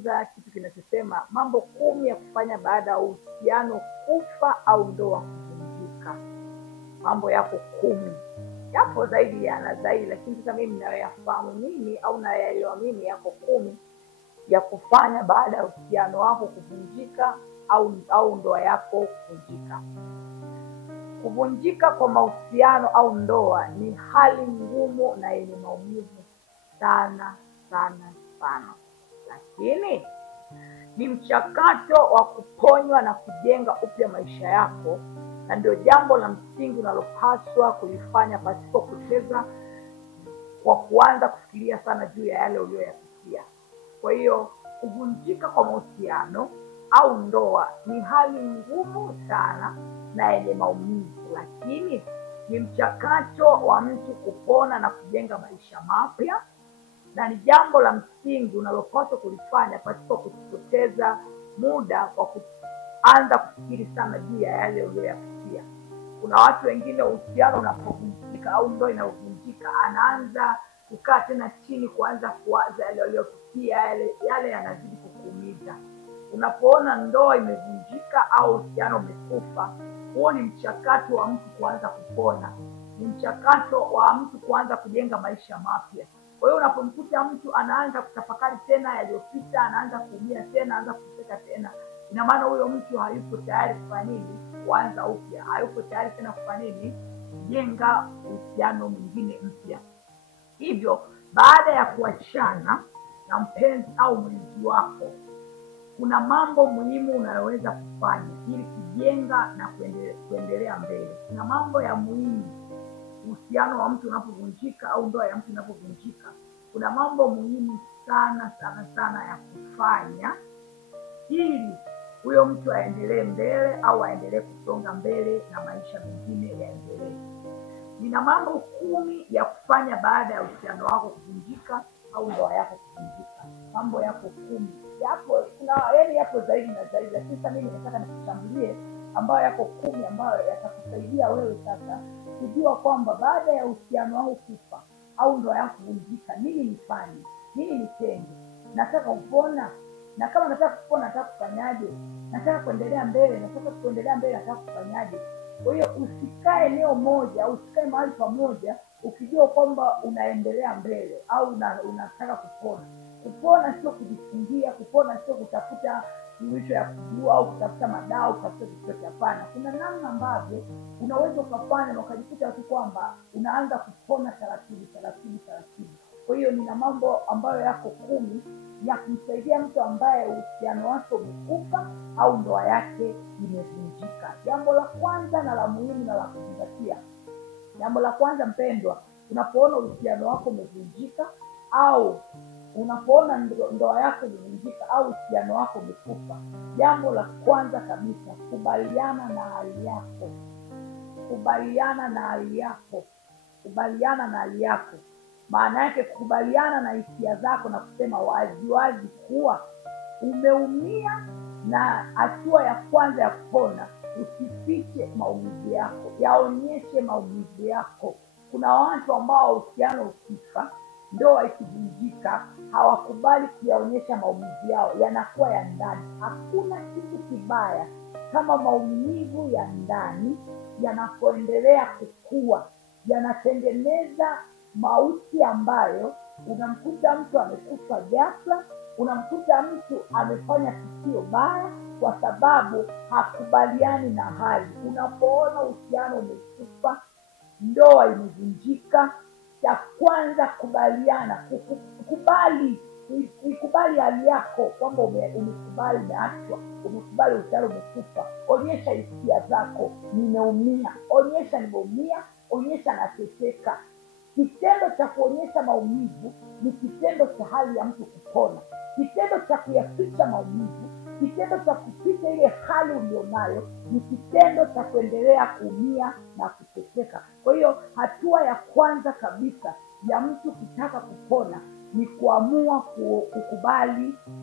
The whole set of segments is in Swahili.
kujifunza kitu kinachosema mambo 10 ya kufanya baada ya uhusiano kufa au ndoa kuvunjika. Mambo yako 10, yapo zaidi zaidi, lakini sasa mimi ninayoyafahamu mimi au nayaelewa mimi yako 10 ya kufanya baada ya uhusiano wako kuvunjika au ndoa yako kuvunjika. Kuvunjika kwa mahusiano au ndoa ni hali ngumu na yenye maumivu sana sana sana, lakini ni mchakato wa kuponywa na kujenga upya maisha yako, na ndio jambo la msingi unalopaswa kulifanya pasipo kucheza, kwa kuanza kufikiria sana juu ya yale uliyoyapitia. Kwa hiyo kuvunjika kwa mahusiano au ndoa ni hali ngumu sana na yenye maumivu, lakini ni mchakato wa mtu kupona na kujenga maisha mapya, na ni jambo la msingi unalopaswa kulifanya pasipo kupoteza muda kwa kuanza kufikiri sana juu ya yale uliyoyapitia. Kuna watu wengine uhusiano unapovunjika au ndoa inapovunjika, anaanza kukaa tena chini kuanza kuwaza yale aliyopitia, yale yanazidi kukuumiza. Unapoona ndoa imevunjika au uhusiano umekufa, huo ni mchakato wa mtu kuanza kupona, ni mchakato wa mtu kuanza kujenga maisha mapya. Kwa hiyo unapomkuta mtu anaanza kutafakari tena yaliyopita, anaanza kuumia tena, anaanza kuteseka tena, ina maana huyo mtu hayuko tayari kufanya nini? Kuanza upya. Hayuko tayari tena kufanya nini? Kujenga uhusiano mwingine mpya. Hivyo baada ya kuachana na mpenzi au mwenzi wako, kuna mambo muhimu unayoweza kufanya ili kujenga na kuendelea mbele. Kuna mambo ya muhimu. Uhusiano wa mtu unapovunjika au ndoa ya mtu inapovunjika, kuna mambo muhimu sana sana sana ya kufanya ili huyo mtu aendelee mbele au aendelee kusonga mbele na maisha mengine yaendelee. Nina mambo 10 ya kufanya baada ya uhusiano wako kuvunjika au ndoa yako kuvunjika. Mambo yako 10. Yapo zaidi na zaidi, lakini sasa mimi nataka nikushambulie ambayo yako 10 ambayo yatakusaidia wewe sasa kujua kwamba baada ya uhusiano wako kufa au ndoa yako kuvunjika, nini nifanye? Nini nitende? Nataka kupona, na kama nataka kupona nataka kufanyaje? Nataka kuendelea mbele, nataka kufanyaje? Kwa hiyo usikae eneo moja au usikae mahali pamoja ukijua kwamba unaendelea mbele au unataka kupona. Kupona sio kujifungia, kupona sio kutafuta suluhisho ya kujua au kutafuta madawa, kutafuta chochote. Hapana, kuna namna ambavyo unaweza ukafanya na ukajikuta tu kwamba unaanza kupona taratibu. Kwa hiyo nina mambo ambayo yako 10 ya kumsaidia mtu ambaye uhusiano wake umekufa au ndoa yake imevunjika. Jambo la kwanza na la muhimu na la kuzingatia. Jambo la kwanza, mpendwa, unapoona uhusiano wako umevunjika au unapoona ndoa yako imevunjika au uhusiano wako umekufa, jambo la kwanza kabisa, kubaliana na hali yako. Kubaliana na hali yako. Maana yake kukubaliana na hisia zako na kusema wazi kuwa umeumia, na hatua ya kwanza ya kupona, usifiche maumivu yako, yaonyeshe maumivu yako. Kuna watu ambao uhusiano ukifa, ndoa ikivunjika, hawakubali kuyaonyesha maumivu yao, yanakuwa ya ndani. Hakuna kitu kibaya kama maumivu ya ndani yanapoendelea kukua, yanatengeneza mauti ambayo unamkuta mtu amekufa ghafla, unamkuta mtu amefanya tukio baya kwa sababu hakubaliani na hali. Unapoona uhusiano umekufa, ndoa imevunjika, cha kwanza kubaliana, ikubali hali yako kwamba umekubali umeachwa, umekubali uhusiano umekufa. Onyesha hisia zako, nimeumia. Onyesha nimeumia, onyesha nateseka. Kitendo cha kuonyesha maumivu ni kitendo cha hali ya mtu kupona. Kitendo cha kuyaficha maumivu, kitendo cha kuficha ile hali ulionayo, ni kitendo cha kuendelea kuumia na kuteseka. Kwa hiyo hatua ya kwanza kabisa ya mtu kutaka kupona ni kuamua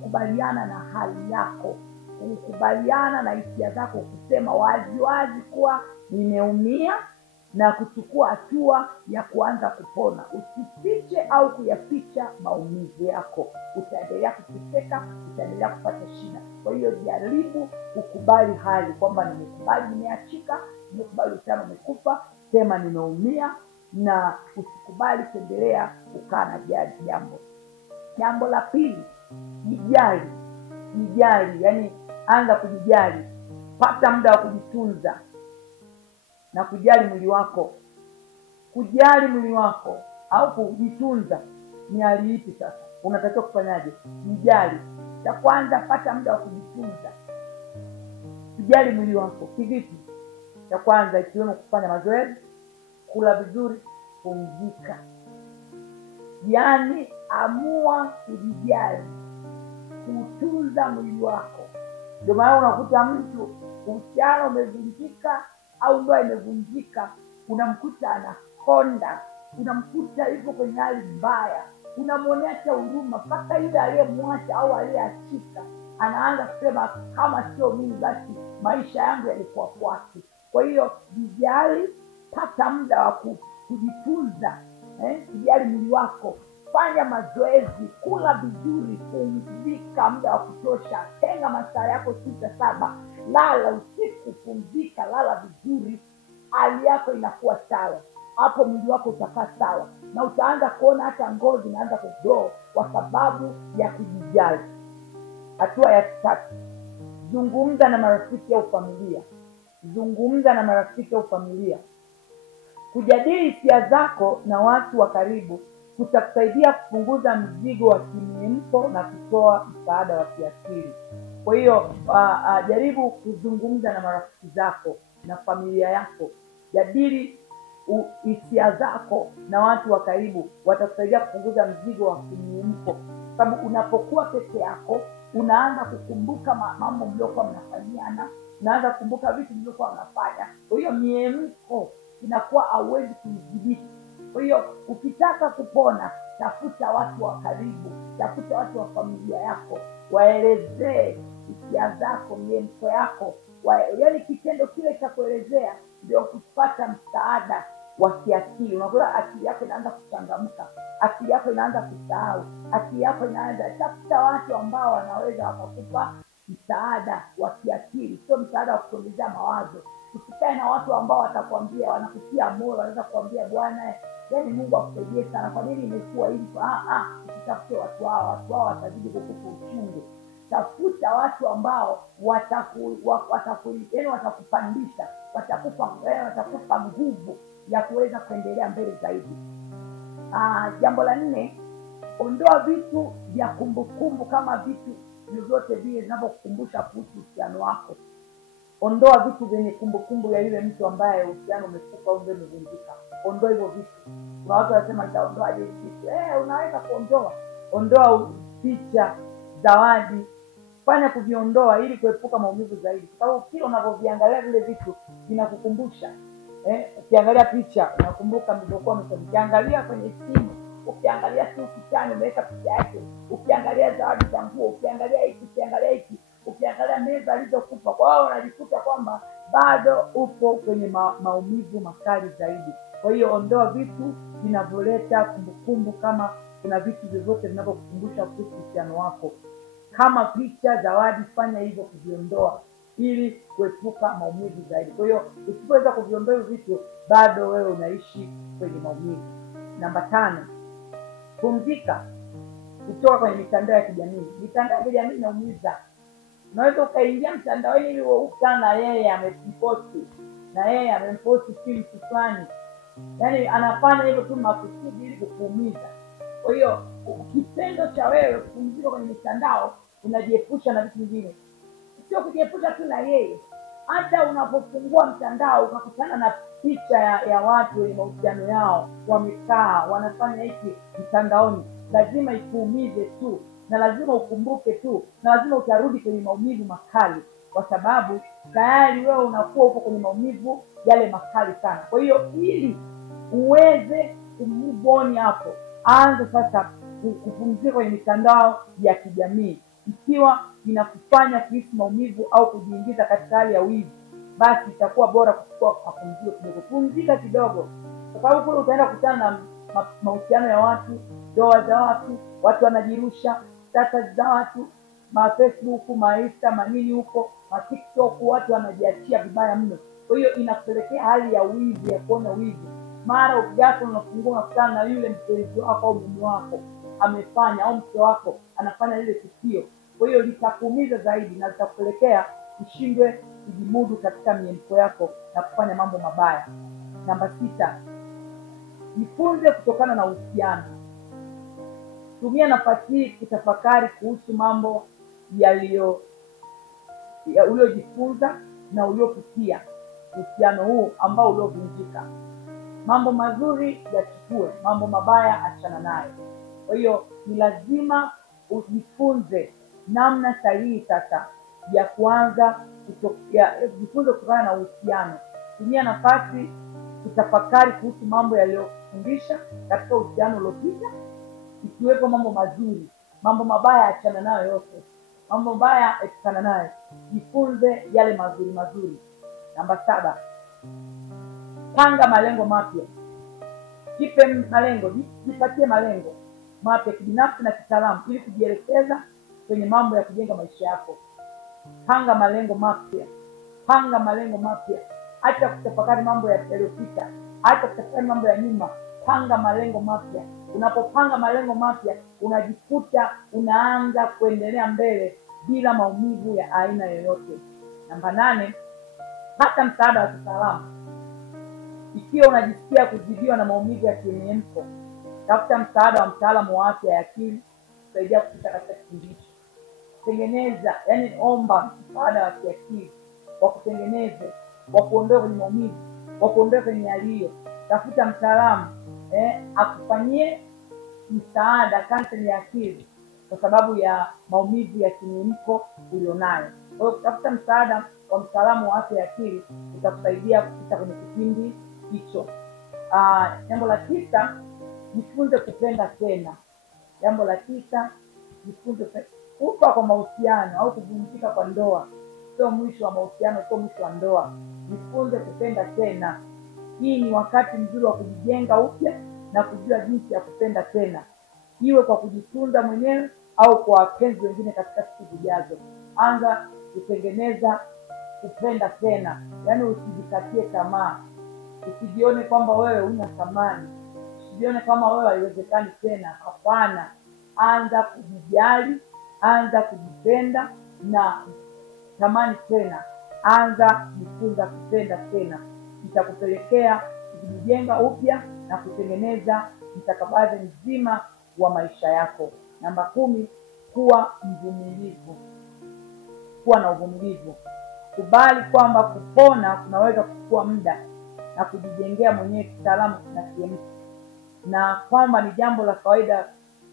kukubaliana na hali yako, kukubaliana na hisia zako, kusema wazi kuwa nimeumia, na kuchukua hatua ya kuanza kupona. Usifiche au kuyaficha maumivu yako, utaendelea kuteseka, utaendelea kupata shida. Kwa hiyo jaribu kukubali hali kwamba nimekubali, nimeachika, nimekubali uhusiano umekufa, sema nimeumia, na usikubali kuendelea kukaa na jambo. Jambo la pili, jijali. Yani anza kujijali, pata muda wa kujitunza na kujali mwili wako. Kujali mwili wako au kujitunza ni hali ipi sasa? Unatakiwa kufanyaje? Jijali. Cha kwanza, pata muda wa kujitunza. Kujali mwili wako kivipi? Cha kwanza ikiwemo kufanya mazoezi, kula vizuri, pumzika. Yaani amua kujijali, kutunza mwili wako. Ndio maana unakuta mtu uhusiano umevunjika au ndoa imevunjika, unamkuta anakonda, unamkuta yuko kwenye hali mbaya, unamwonea hata huruma, mpaka yule aliyemwacha au aliyeachika anaanza kusema kama sio mimi basi maisha yangu yalikuwa kwake. Kwa hiyo jijali, pata muda wa kujitunza, jijali mwili wako, fanya mazoezi, kula vizuri, pumzika muda wa kutosha, tenga masaa yako 6-7, lala usiku, pumzika, lala vizuri, hali yako inakuwa sawa. Hapo mwili wako utakaa sawa na utaanza kuona hata ngozi inaanza kugrow kwa sababu ya kujijali. Hatua ya 3, zungumza na marafiki au familia. Zungumza na marafiki au familia. Kujadili hisia zako na watu wa karibu kutakusaidia kupunguza mzigo wa kimemko na kutoa msaada wa kiakili. Kwa hiyo jaribu kuzungumza na marafiki zako na familia yako. Jadili hisia zako na watu wa karibu, watakusaidia kupunguza mzigo wa kimemko. Sababu unapokuwa peke yako, unaanza kukumbuka mambo mliokuwa mnafanyiana, unaanza kukumbuka vitu mliokuwa mnafanya. Kwa hiyo miemko inakuwa hauwezi kuidhibiti. Kwa hiyo ukitaka kupona, tafuta watu wa karibu, tafuta watu wa familia yako, waelezee hisia zako, miemko yako. Yaani kitendo kile cha kuelezea ndio kupata msaada wa kiakili. Unakuwa akili yako inaanza kuchangamka, akili yako inaanza kusahau, akili yako inaanza. Tafuta watu ambao wanaweza wakakupa msaada wa kiakili, sio msaada wa kuongezea mawazo. Usikae na watu ambao watakwambia, wanakutia moyo, wanaweza kukwambia bwana, yaani Mungu akusaidie sana, kwa nini imekuwa hivi? Usitafute watu hao, watu hao watazidi kukupa uchungu. Tafuta watu ambao watakupandisha, watakupa nguvu ya kuweza kuendelea mbele zaidi. Jambo la 4, ondoa vitu vya kumbukumbu kama vitu vyovyote vile vinavyokukumbusha kuhusu uhusiano wako. Ondoa vitu vyenye kumbukumbu ya yule mtu ambaye uhusiano umekufa au ndio umevunjika. Ondoa hivyo vitu. Kuna watu wanasema nitaondoaje hivi vitu? Unaweza kuondoa. Ondoa picha, zawadi, fanya kuviondoa ili kuepuka maumivu zaidi. Kwa sababu kila unavyoviangalia vile vitu vinakukumbusha. Ukiangalia picha unakumbuka mlivyokuwa msema. Ukiangalia kwenye simu, ukiangalia tu kichani umeweka picha yake, ukiangalia zawadi za nguo, ukiangalia hiki, ukiangalia meza alizokufa. Kwa hiyo unajikuta kwamba bado upo kwenye maumivu makali zaidi. Kwa hiyo ondoa vitu vinavyoleta kumbukumbu, kama kuna vitu vyovyote vinavyokukumbusha kuhusu uhusiano wako. Kama picha, zawadi, fanya hivyo kuviondoa ili kuepuka maumivu zaidi. Kwa hiyo usipoweza kuviondoa hivyo vitu, bado wewe unaishi kwenye maumivu. Namba 5, pumzika kutoka kwenye mitandao ya kijamii. Mitandao ya kijamii inaumiza. Unaweza ukaingia mtandaoni ili ukutane na yeye ameposti, na yeye amemposti kitu fulani. Yaani anafanya hivyo tu makusudi ili kukuumiza. Kwa hiyo kitendo cha wewe kupumzika kwenye mitandao, unajiepusha na vitu vingine. Sio kujiepusha tu na yeye. Hata unapofungua mtandao ukakutana na picha ya watu wenye mahusiano yao, wamekaa wanafanya hiki mtandaoni, lazima ikuumize tu, na lazima ukumbuke tu, na lazima utarudi kwenye maumivu makali, kwa sababu tayari wewe unakuwa uko kwenye maumivu yale makali sana. Kwa hiyo ili uweze kumove on hapo, anza sasa kupumzika kwenye mitandao ya kijamii. Ikiwa inakufanya kuhisi maumivu au kujiingiza katika hali ya wivu, basi itakuwa bora kuchukua mapumziko kidogo. Pumzika kidogo, kwa sababu kule utaenda kukutana na mahusiano ya watu, ndoa za watu, watu wanajirusha status za watu, Facebook, Insta, manini huko, TikTok, watu wanajiachia vibaya mno. Kwa hiyo inakupelekea hali ya wivu, ya kuona wivu. Mara ukiacha unafungua unakutana na yule mpenzi wako au mume wako amefanya, au mke wako anafanya lile tukio. Kwa hiyo litakuumiza zaidi na litakupelekea ushindwe kujimudu katika miemko yako na kufanya mambo mabaya. Namba 6, jifunze kutokana na uhusiano. Tumia nafasi hii kutafakari kuhusu mambo uliojifunza na uliopitia uhusiano huu ambao uliovunjika. Mambo mazuri yachukue, mambo mabaya achana nayo. Kwa hiyo ni lazima ujifunze namna sahihi sasa ya kuanza jifunze kutokana na uhusiano. Tumia nafasi kutafakari kuhusu mambo yaliyofundisha katika uhusiano uliopita, ikiwepo mambo mazuri. Mambo mabaya achana nayo yote, mambo mabaya epukana nayo, jifunze yale mazuri mazuri. Namba 7, panga malengo mapya. Jipe malengo, jipatie malengo mapya kibinafsi na kitaalamu ili kujielekeza kwenye mambo ya kujenga maisha yako. Panga malengo mapya, panga malengo mapya. Acha kutafakari mambo yaliyopita, acha kutafakari mambo ya nyuma, panga malengo mapya. Unapopanga malengo mapya, unajikuta unaanza kuendelea mbele bila maumivu ya aina yoyote. Namba 8, pata msaada wa kitaalamu. Ikiwa unajisikia kuzidiwa na maumivu ya kimemko, tafuta msaada wa mtaalamu wa afya ya akili kusaidia kupita katika kipindi hicho. Tengeneza, omba msaada wa kiakili wa kutengeneze, wa kuondoa kwenye maumivu, wa kuondoa kwenye hali hiyo. Tafuta mtaalamu akufanyie msaada, counseling ya akili kwa sababu ya maumivu ya kimemko ulionayo. Kwa hiyo tafuta msaada wa mtaalamu wa afya ya akili, utakusaidia kupita kwenye kipindi hicho. Jambo la 9, jifunze kupenda tena. Jambo la 9, jifunze kufa kwa mahusiano au kuvunjika kwa ndoa sio mwisho wa mahusiano, sio mwisho wa ndoa. Jifunze kupenda tena. Hii ni wakati mzuri wa kujijenga upya na kujua jinsi ya kupenda tena, iwe kwa kujitunza mwenyewe au kwa wapenzi wengine katika siku zijazo. Anza kutengeneza kupenda tena, usijikatie tamaa. Usijione kwamba wewe huna thamani, usijione kama wewe haiwezekani tena. Hapana, anza kujijali, anza kujipenda na tamani tena. Anza kujifunza kupenda tena, itakupelekea kujijenga upya na kutengeneza mstakabali mzima wa maisha yako. Namba 10, kuwa mvumilivu. Kuwa na uvumilivu. Kubali kwamba kupona kunaweza kuchukua muda na kujijengea mwenyewe kitaalamu na kiemko, na kwamba ni jambo la kawaida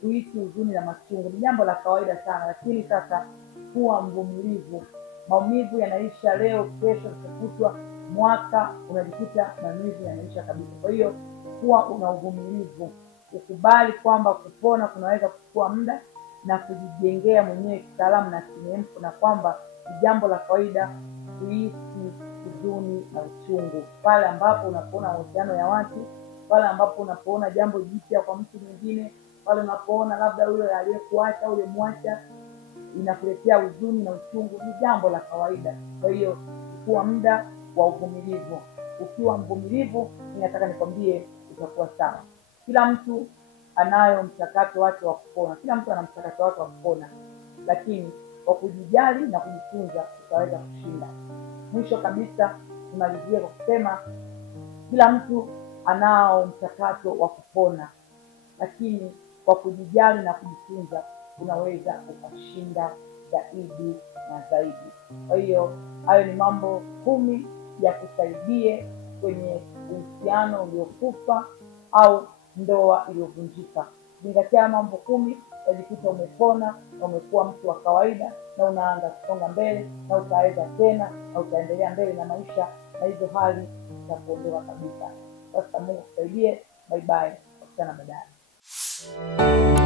kuhisi huzuni na machungu. Ni jambo la kawaida sana, lakini sasa kuwa mvumilivu. Maumivu yanaisha leo, kesho, kutwa, mwaka unajikuta maumivu yanaisha kabisa. Kwa hiyo kuwa una uvumilivu, ukubali kwamba kupona kunaweza kuchukua muda na kujijengea mwenyewe kitaalamu na kiemko, na kwamba ni jambo la kawaida kuhisi huzuni na uchungu pale ambapo unapoona mahusiano ya watu, pale ambapo unapoona jambo jipya kwa mtu mwingine, pale unapoona labda yule aliyekuacha au ulimwacha inakuletea huzuni na uchungu. Ni jambo la kawaida. Kwa hiyo kuwa muda wa uvumilivu. Ukiwa mvumilivu, ninataka nikwambie utakuwa sawa. Kila mtu anayo mchakato wake wa kupona, kila mtu ana mchakato wake wa kupona, lakini kwa kujijali na kujifunza utaweza kushinda. Mwisho kabisa nimalizie kwa kusema kila mtu anao mchakato wa kupona, lakini kwa kujijali na kujifunza unaweza ukashinda zaidi na zaidi. Kwa hiyo hayo ni mambo 10 ya kusaidie kwenye uhusiano uliokufa au ndoa iliyovunjika. Zingatia mambo 10, utajikuta umepona na umekuwa mtu wa kawaida na unaanza kusonga mbele na utaweza tena na utaendelea mbele na maisha, na hizo hali zitakuondoka kabisa. Sasa Mungu akusaidie. Bye bye. Tukutane baadaye.